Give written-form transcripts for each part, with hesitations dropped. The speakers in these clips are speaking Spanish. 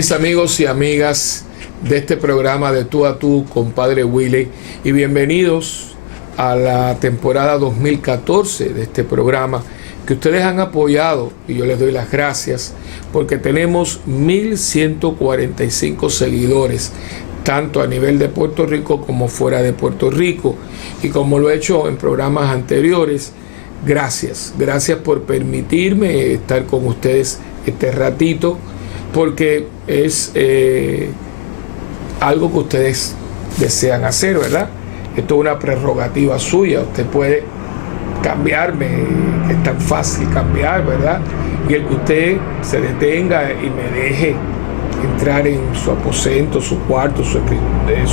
mis amigos y amigas de este programa de Tú a Tú con Padre Willy, y bienvenidos a la temporada 2014 de este programa que ustedes han apoyado, y yo les doy las gracias porque tenemos 1145 seguidores, tanto a nivel de Puerto Rico como fuera de Puerto Rico, y como lo he hecho en programas anteriores, gracias por permitirme estar con ustedes este ratito, porque es algo que ustedes desean hacer, ¿verdad? Esto es una prerrogativa suya. Usted puede cambiarme, es tan fácil cambiar, ¿verdad? Y el que usted se detenga y me deje entrar en su aposento, su cuarto, su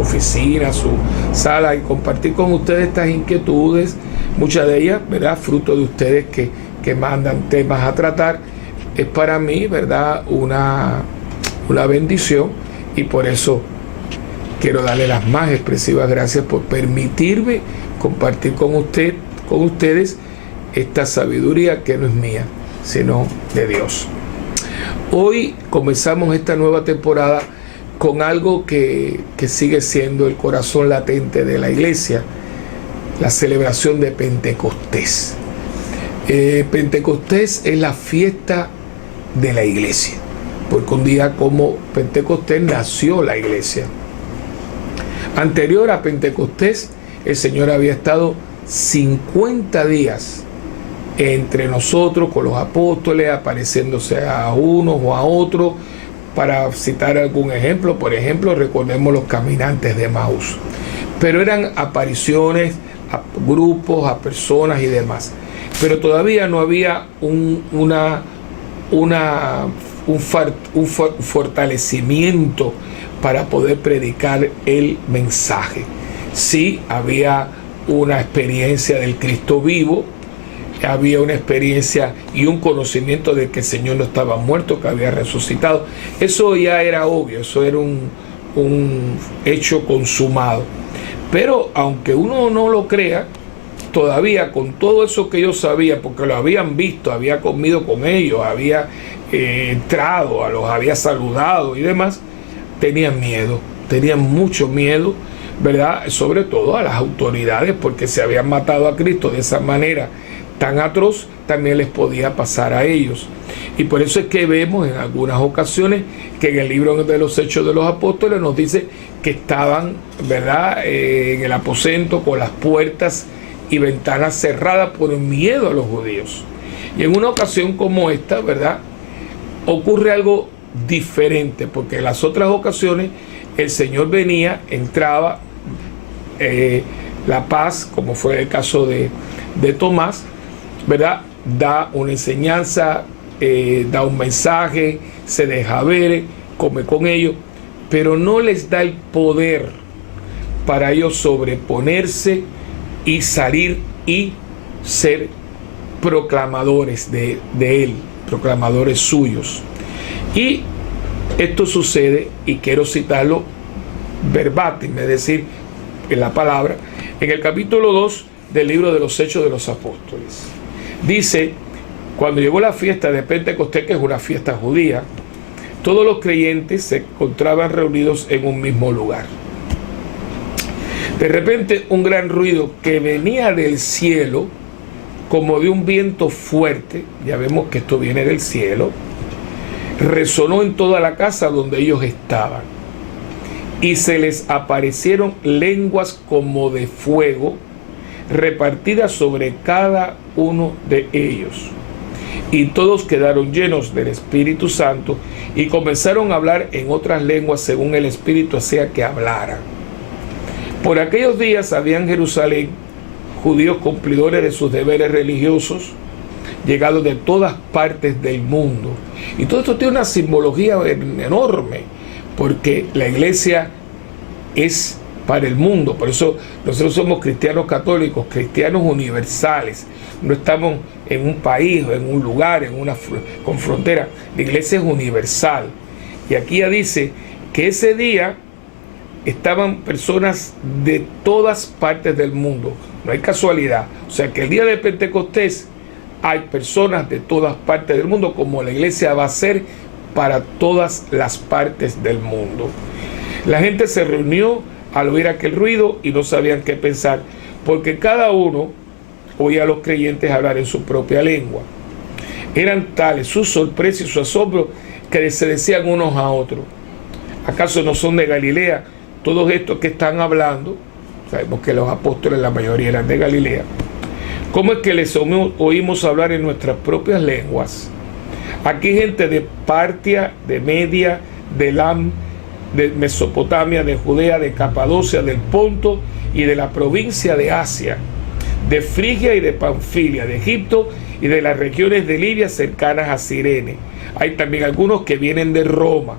oficina, su sala, y compartir con ustedes estas inquietudes, muchas de ellas, ¿verdad?, fruto de ustedes que mandan temas a tratar, es para mí, ¿verdad?, una bendición, y por eso quiero darle las más expresivas gracias por permitirme compartir con ustedes esta sabiduría que no es mía, sino de Dios. Hoy comenzamos esta nueva temporada con algo que sigue siendo el corazón latente de la iglesia, la celebración de Pentecostés. Pentecostés es la fiesta de la iglesia, porque un día como Pentecostés nació la iglesia. Anterior a Pentecostés, el Señor había estado 50 días entre nosotros con los apóstoles, apareciéndose a unos o a otros. Para citar algún ejemplo, por ejemplo, recordemos los caminantes de Emaús. Pero eran apariciones a grupos, a personas y demás. Pero todavía no había un fortalecimiento para poder predicar el mensaje. Sí, había una experiencia del Cristo vivo, había una experiencia y un conocimiento de que el Señor no estaba muerto, que había resucitado. Eso ya era obvio, eso era un hecho consumado. Pero aunque uno no lo crea, todavía con todo eso que yo sabía, porque lo habían visto, había comido con ellos, había entrado, los había saludado y demás, tenían miedo, tenían mucho miedo, ¿verdad? Sobre todo a las autoridades, porque se habían matado a Cristo de esa manera tan atroz, también les podía pasar a ellos. Y por eso es que vemos en algunas ocasiones que en el libro de los Hechos de los Apóstoles nos dice que estaban, ¿verdad?, en el aposento con las puertas y ventanas cerradas por miedo a los judíos. Y en una ocasión como esta, ¿verdad?, ocurre algo diferente, porque en las otras ocasiones el Señor venía, entraba, la paz, como fue el caso de Tomás, ¿verdad?, da una enseñanza, da un mensaje, se deja ver, come con ellos, pero no les da el poder para ellos sobreponerse y salir y ser proclamadores de Él, proclamadores suyos. Y esto sucede, y quiero citarlo verbatim, es decir, en la palabra, en el capítulo 2 del libro de los Hechos de los Apóstoles. Dice: cuando llegó la fiesta de Pentecostés, que es una fiesta judía, todos los creyentes se encontraban reunidos en un mismo lugar. De repente, un gran ruido que venía del cielo, como de un viento fuerte, ya vemos que esto viene del cielo, resonó en toda la casa donde ellos estaban, y se les aparecieron lenguas como de fuego, repartidas sobre cada uno de ellos. Y todos quedaron llenos del Espíritu Santo y comenzaron a hablar en otras lenguas según el Espíritu hacía que hablaran. Por aquellos días había en Jerusalén judíos cumplidores de sus deberes religiosos, llegados de todas partes del mundo. Y todo esto tiene una simbología enorme, porque la iglesia es para el mundo. Por eso nosotros somos cristianos católicos, cristianos universales. No estamos en un país o en un lugar, con frontera. La iglesia es universal. Y aquí ya dice que ese día estaban personas de todas partes del mundo. No hay casualidad. O sea que el día de Pentecostés hay personas de todas partes del mundo, como la iglesia va a ser para todas las partes del mundo. La gente se reunió al oír aquel ruido y no sabían qué pensar, porque cada uno oía a los creyentes hablar en su propia lengua. Eran tales su sorpresa y su asombro que se decían unos a otros: ¿acaso no son de Galilea todos estos que están hablando? Sabemos que los apóstoles, la mayoría, eran de Galilea. ¿Cómo es que les oímos hablar en nuestras propias lenguas? Aquí gente de Partia, de Media, de Elam, de Mesopotamia, de Judea, de Capadocia, del Ponto y de la provincia de Asia, de Frigia y de Panfilia, de Egipto y de las regiones de Libia cercanas a Cirene. Hay también algunos que vienen de Roma.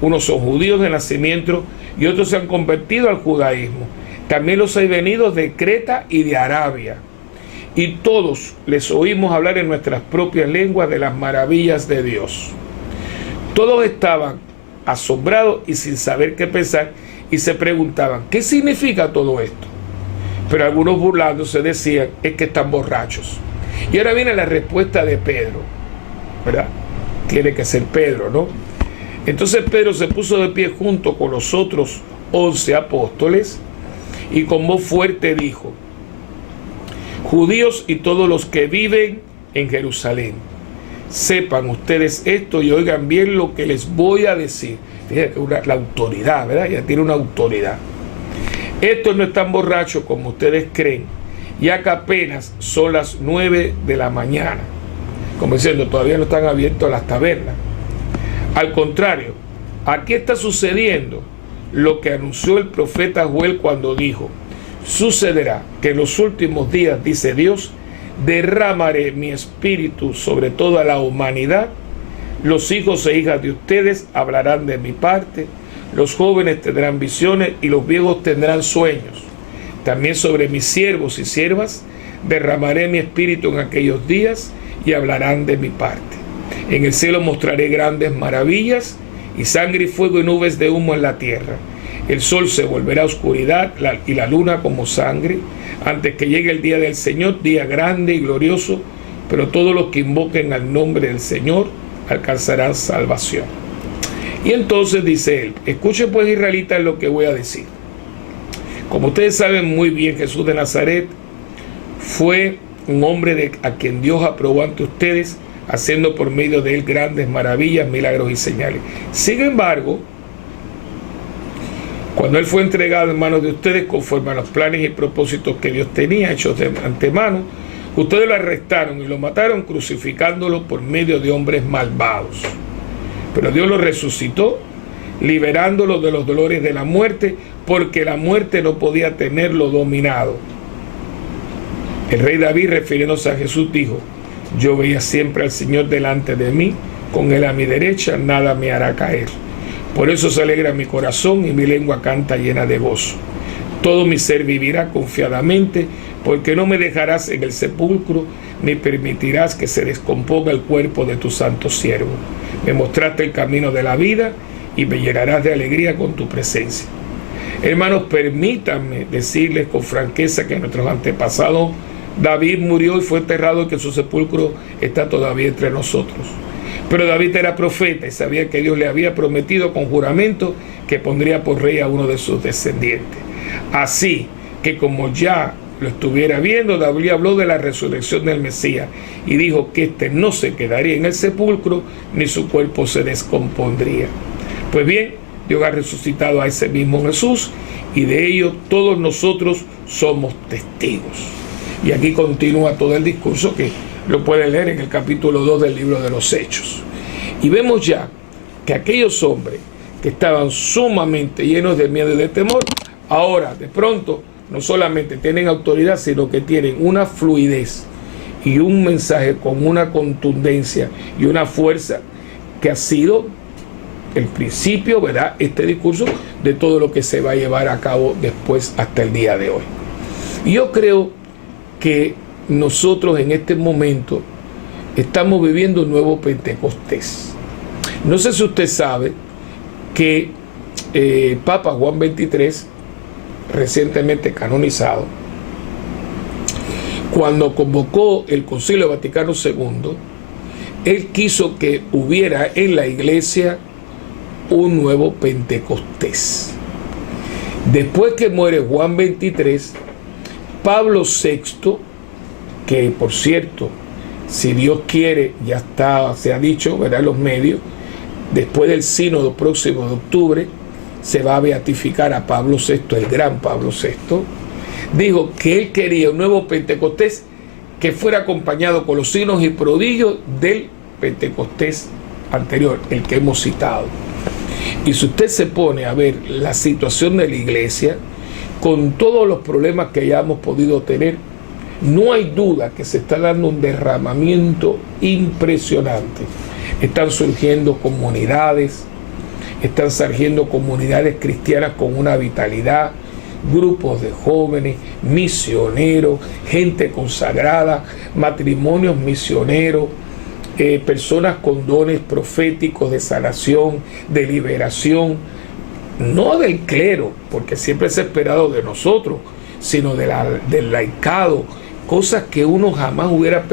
Unos son judíos de nacimiento y otros se han convertido al judaísmo. También los hay venidos de Creta y de Arabia. Y todos les oímos hablar en nuestras propias lenguas de las maravillas de Dios. Todos estaban asombrados y sin saber qué pensar, y se preguntaban: ¿qué significa todo esto? Pero algunos, burlándose, decían: es que están borrachos. Y ahora viene la respuesta de Pedro, ¿verdad? Tiene que ser Pedro, ¿no? Entonces Pedro se puso de pie junto con los otros 11 apóstoles y con voz fuerte dijo: judíos y todos los que viven en Jerusalén, sepan ustedes esto y oigan bien lo que les voy a decir. Fíjate, la autoridad, ¿verdad? Ya tiene una autoridad. Estos no están borrachos como ustedes creen, ya que apenas son las 9 de la mañana. Como diciendo, todavía no están abiertas las tabernas. Al contrario, aquí está sucediendo lo que anunció el profeta Joel cuando dijo: sucederá que en los últimos días, dice Dios, derramaré mi espíritu sobre toda la humanidad. Los hijos e hijas de ustedes hablarán de mi parte, los jóvenes tendrán visiones y los viejos tendrán sueños. También sobre mis siervos y siervas derramaré mi espíritu en aquellos días y hablarán de mi parte. En el cielo mostraré grandes maravillas, y sangre y fuego y nubes de humo en la tierra. El sol se volverá oscuridad y la luna como sangre, antes que llegue el día del Señor, día grande y glorioso, pero todos los que invoquen al nombre del Señor alcanzarán salvación. Y entonces dice él: escuchen pues, israelitas, lo que voy a decir. Como ustedes saben muy bien, Jesús de Nazaret fue un hombre a quien Dios aprobó ante ustedes, haciendo por medio de él grandes maravillas, milagros y señales. Sin embargo, cuando él fue entregado en manos de ustedes conforme a los planes y propósitos que Dios tenía hechos de antemano, ustedes lo arrestaron y lo mataron, crucificándolo por medio de hombres malvados. Pero Dios lo resucitó, liberándolo de los dolores de la muerte, porque la muerte no podía tenerlo dominado. El rey David, refiriéndose a Jesús, dijo: yo veía siempre al Señor delante de mí, con él a mi derecha, nada me hará caer. Por eso se alegra mi corazón y mi lengua canta llena de gozo. Todo mi ser vivirá confiadamente, porque no me dejarás en el sepulcro, ni permitirás que se descomponga el cuerpo de tu santo siervo. Me mostraste el camino de la vida y me llenarás de alegría con tu presencia. Hermanos, permítanme decirles con franqueza que nuestros antepasados David murió y fue enterrado y que su sepulcro está todavía entre nosotros. Pero David era profeta y sabía que Dios le había prometido con juramento que pondría por rey a uno de sus descendientes. Así que, como ya lo estuviera viendo, David habló de la resurrección del Mesías y dijo que éste no se quedaría en el sepulcro ni su cuerpo se descompondría. Pues bien, Dios ha resucitado a ese mismo Jesús y de ello todos nosotros somos testigos. Y aquí continúa todo el discurso, que lo puede leer en el capítulo 2 del libro de los Hechos. Y vemos ya que aquellos hombres que estaban sumamente llenos de miedo y de temor, ahora de pronto no solamente tienen autoridad, sino que tienen una fluidez y un mensaje con una contundencia y una fuerza que ha sido el principio, ¿verdad?, este discurso de todo lo que se va a llevar a cabo después hasta el día de hoy. Y yo creo que nosotros en este momento estamos viviendo un nuevo Pentecostés. No sé si usted sabe que Papa Juan XXIII, recientemente canonizado, cuando convocó el Concilio Vaticano II, Él quiso que hubiera en la iglesia un nuevo Pentecostés. Después que muere Juan 23, Pablo VI, que por cierto, si Dios quiere, ya está, se ha dicho, ¿verdad?, en los medios, después del sínodo próximo de octubre, se va a beatificar a Pablo VI, el gran Pablo VI, dijo que él quería un nuevo Pentecostés que fuera acompañado con los signos y prodigios del Pentecostés anterior, el que hemos citado. Y si usted se pone a ver la situación de la iglesia, con todos los problemas que hayamos podido tener, no hay duda que se está dando un derramamiento impresionante. Están surgiendo comunidades cristianas con una vitalidad, grupos de jóvenes, misioneros, gente consagrada, matrimonios misioneros, personas con dones proféticos de sanación, de liberación, no del clero, porque siempre se ha esperado de nosotros, sino del laicado, cosas que uno jamás hubiera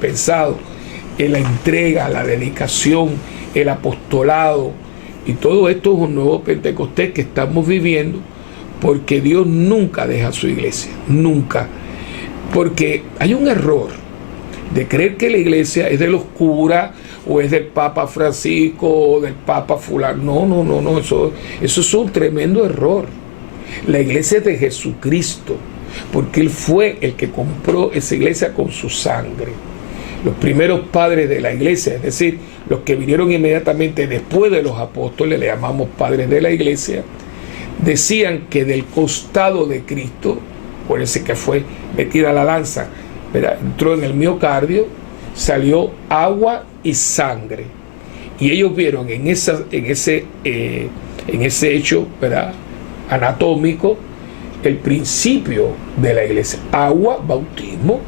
pensado, en la entrega, la dedicación, el apostolado, y todo esto es un nuevo Pentecostés que estamos viviendo, porque Dios nunca deja a su iglesia, nunca, porque hay un error de creer que la iglesia es de los curas o es del Papa Francisco o del Papa fulano. No, eso es un tremendo error. La iglesia es de Jesucristo, porque Él fue el que compró esa iglesia con su sangre. Los primeros padres de la iglesia, es decir, los que vinieron inmediatamente después de los apóstoles, le llamamos padres de la iglesia, decían que del costado de Cristo, por ese que fue metida la lanza, ¿verdad?, entró en el miocardio, salió agua y sangre. Y ellos vieron en ese hecho, ¿verdad?, anatómico, el principio de la iglesia: agua, bautismo;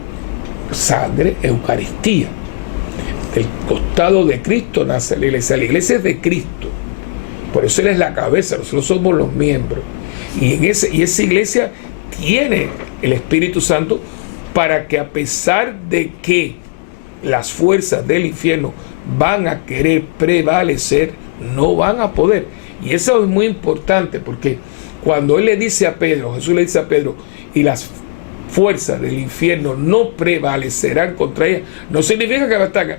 sangre, Eucaristía. Del costado de Cristo nace la iglesia. La iglesia es de Cristo, por eso Él es la cabeza, nosotros somos los miembros. Y esa iglesia tiene el Espíritu Santo para que, a pesar de que las fuerzas del infierno van a querer prevalecer, no van a poder. Y eso es muy importante, porque cuando Él le dice a Pedro, Jesús le dice a Pedro, y las fuerzas del infierno no prevalecerán contra ella, no significa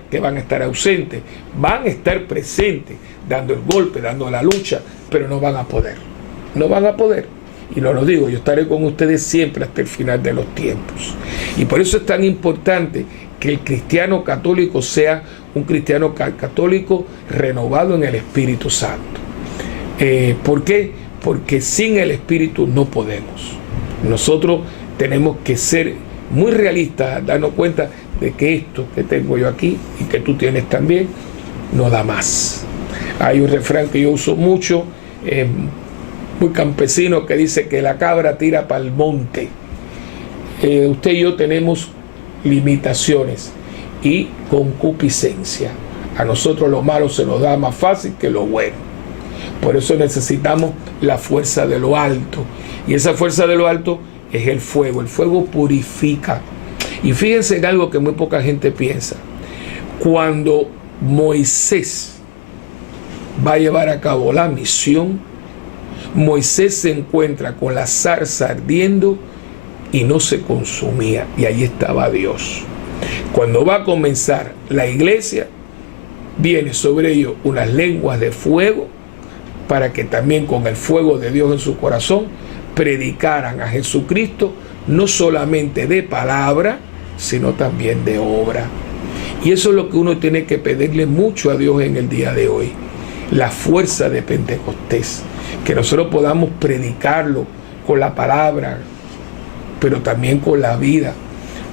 que van a estar ausentes, van a estar presentes, dando el golpe, dando la lucha, pero no van a poder. Y no lo digo, yo estaré con ustedes siempre hasta el final de los tiempos. Y por eso es tan importante que el cristiano católico sea un cristiano católico renovado en el Espíritu Santo. ¿Por qué? Porque sin el Espíritu no podemos. Nosotros tenemos que ser muy realistas, darnos cuenta de que esto que tengo yo aquí y que tú tienes también, no da más. Hay un refrán que yo uso mucho, muy campesino, que dice que la cabra tira para el monte. Usted y yo tenemos limitaciones y concupiscencia. A nosotros lo malo se nos da más fácil que lo bueno. Por eso necesitamos la fuerza de lo alto. Y esa fuerza de lo alto es el fuego. El fuego purifica. Y fíjense en algo que muy poca gente piensa. Cuando Moisés va a llevar a cabo la misión, Moisés se encuentra con la zarza ardiendo y no se consumía. Y ahí estaba Dios. Cuando va a comenzar la iglesia, viene sobre ellos unas lenguas de fuego, para que también con el fuego de Dios en su corazón predicaran a Jesucristo, no solamente de palabra, sino también de obra. Y eso es lo que uno tiene que pedirle mucho a Dios en el día de hoy: la fuerza de Pentecostés, que nosotros podamos predicarlo con la palabra, pero también con la vida,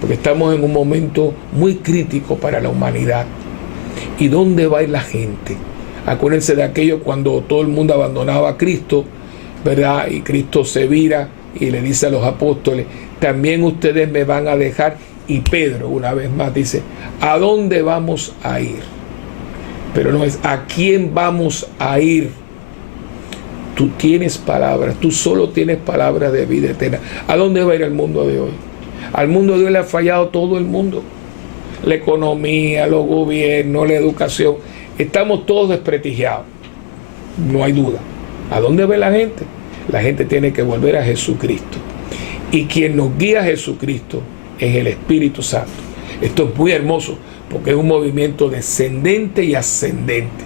porque estamos en un momento muy crítico para la humanidad. ¿Y dónde va a ir la gente? Acuérdense de aquello cuando todo el mundo abandonaba a Cristo, ¿verdad? Y Cristo se vira y le dice a los apóstoles: también ustedes me van a dejar. Y Pedro una vez más dice: ¿a dónde vamos a ir? Pero no es ¿a quién vamos a ir? Tú tienes palabras, tú solo tienes palabras de vida eterna. ¿A dónde va a ir el mundo de hoy? Al mundo de hoy le ha fallado todo el mundo. la economía, los gobiernos, la educación. Estamos todos desprestigiados. No hay duda. ¿A dónde ve la gente? La gente tiene que volver a Jesucristo. Y quien nos guía a Jesucristo es el Espíritu Santo. Esto es muy hermoso porque es un movimiento descendente y ascendente.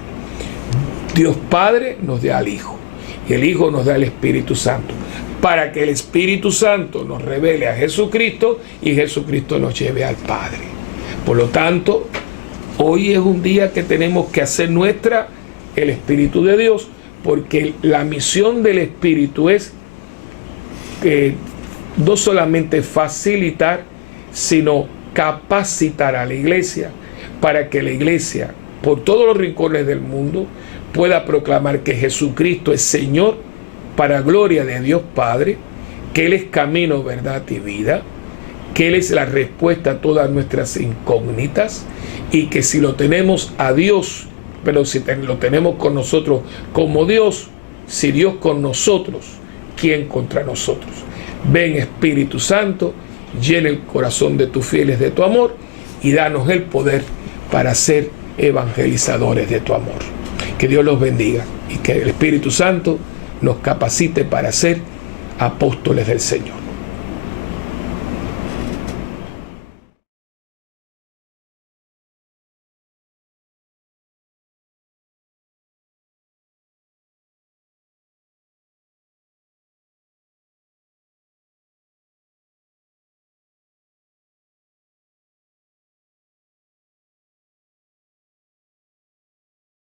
Dios Padre nos da al Hijo y el Hijo nos da al Espíritu Santo para que el Espíritu Santo nos revele a Jesucristo y Jesucristo nos lleve al Padre. Por lo tanto, hoy es un día que tenemos que hacer nuestra el Espíritu de Dios, porque la misión del Espíritu es no solamente facilitar, sino capacitar a la iglesia para que la iglesia, por todos los rincones del mundo, pueda proclamar que Jesucristo es Señor para gloria de Dios Padre, que Él es camino, verdad y vida, que Él es la respuesta a todas nuestras incógnitas y que si lo tenemos a Dios, pero si lo tenemos con nosotros como Dios, si Dios con nosotros, ¿quién contra nosotros? Ven Espíritu Santo, llena el corazón de tus fieles de tu amor y danos el poder para ser evangelizadores de tu amor. Que Dios los bendiga y que el Espíritu Santo nos capacite para ser apóstoles del Señor.